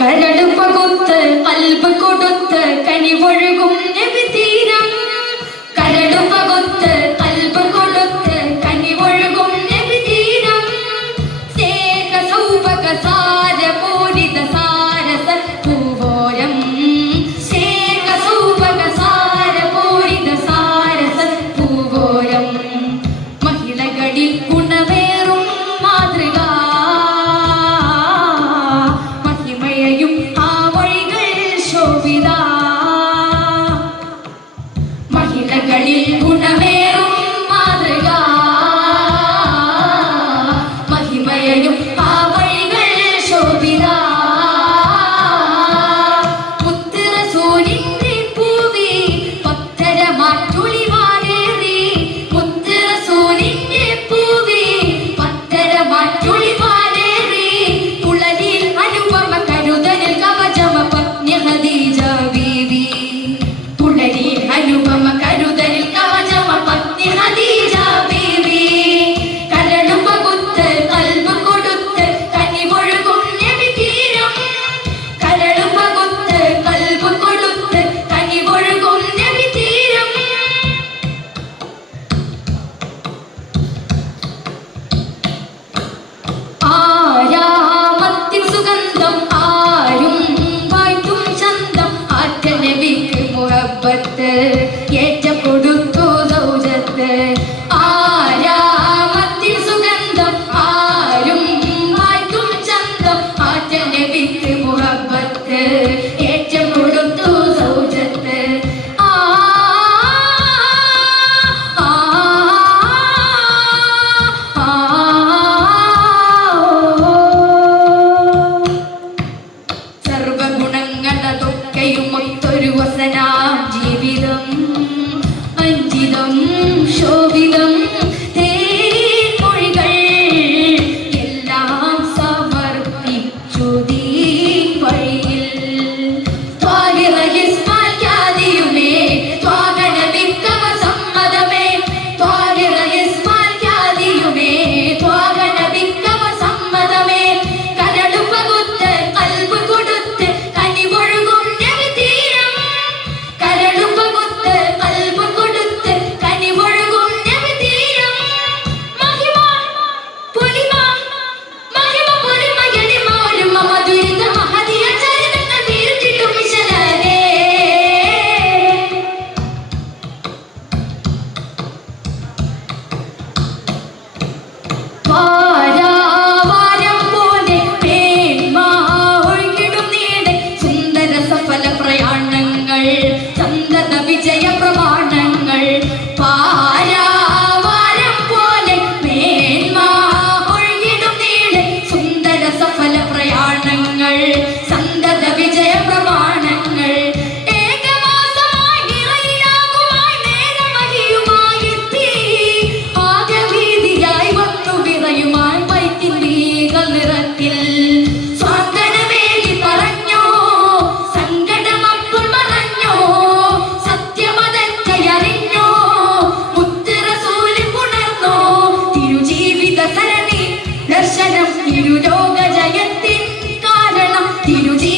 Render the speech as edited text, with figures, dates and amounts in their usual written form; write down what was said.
കരടുപകുത്ത് കൽബ് കൊടുത്ത് കനിവൊഴുകും നബി തീരം. കരടുപകുത്ത് കൽബ് കൊടുത്ത് കനിവൊഴുകും നബി തീരം. സ്നേഹ സൗഭഗ സാരപൂരിത സാരസ പൂവോരം. സ്നേഹ സൗഭഗ സാരപൂരിത സാരസ പൂവോരം. മഹിളകളിൽ ഗുണവേറും മാതൃക. മഹിമയും ആ വഴികൾ ശോഭിത. മഹിളകളിൽ ഗുണവേറും മാതൃക. മഹിമയും ആ വഴികൾ ശോഭിത. മുത്ത് റസൂലിന്റെ പൂവി പത്തര മാറ്റുളി വാരേറി. മുത്ത് റസൂലിന്റെ പൂവി പത്തര മാറ്റുളി വാരേറി. പുളരിൽ അനുപമ കരുതലിൽ കവചമ പത്നി ഖദീജ ബീവി. പുളരിൽ അനുപമ കരുതലിൽ കവചമ പത്നി ഖദീജ ബീവി. കരടുപകുത്ത് കൽബ് കൊടുത്ത് കനിവൊഴുകും നബി തീരം. കരടുപകുത്ത് കൽബ് കൊടുത്ത് കനിവൊഴുകും നബി തീരം. ആരാമത്തിൻ സുഗന്ധം ആരും വാഴ്ത്തും ചന്തം. ആറ്റ നബിക്ക് മുഹബ്ബത്ത് ഏറ്റെടുത്തു സൗജത്ത്. ആരാമത്തിൻ സുഗന്ധം ആരും വാഴ്ത്തും ചന്തം. ആറ്റ നബിക്ക് മുഹബ്ബത്ത് ഏറ്റെടുത്തു സൗജത്ത്. സർവഗുണങ്ങളതൊക്കെയും ഒത്തൊരു വസനാം ജീവിതം. അഞ്ചിതം ശോഭിതം തേൻമൊഴികൾ എല്ലാം സമർപ്പിച്ചു ദീൻ വഴിയിൽ. ത്വാഹിറ ഇസ്മാൽ ഖ്യാതിയുമേ ത്വാഗനബിക്കവ സമ്മതമേ. ത്വാഹിറ ഇസ്മാൽ ഖ്യാതിയുമേ ത്വാഗനബിക്കവ സമ്മതമേ. കരടുപകുത്ത് കൽബ് കൊടുത്ത് കനിവൊഴുകും നബി തീരം. കരടുപകുത്ത് കൽബ് കൊടുത്ത് കനിവൊഴുകും നബി തീരം. മഹിമ പൊലിമ മഹിമ പൊലിമ എളിമ ഒരുമ മധുരിത മഹതിയ ചരിതങ്ങൾ തീർത്തിട്ടും വിശലനേ. വാരാവാരം പോലെ മേന്മ ഒഴുകിടും നീടെ സുന്ദര സഫല പ്രയാണങ്ങൾ ചന്ദന വിജയ പ്രമാണങ്ങൾ. പാരാവാരം പോലെ മേന്മ ഒഴുകിടും നീടെ സുന്ദര സഫല പ്രയാണങ്ങൾ സന്തത വിജയ പ്രമാണങ്ങൾ. ഏകമാസമായി നിറയിലാകുമായി നേരമഹിയുമായി എത്തി. ആകവീതിയായി വന്നു വിറയുമായി വൈത്തിൻ വീകൾ നിറത്തിൽ. സ്വാന്തനമേകി പറഞ്ഞോ സങ്കടമപ്പോൾ മറഞ്ഞോ. സത്യമതറ്റയറിഞ്ഞോ മുത്ത് റസൂല് പുണർന്നോ. തിരുജീവിത സരണി ദർശനം തിരുലോക ജയത്തിൻ കാരണം. തിരുജീവിത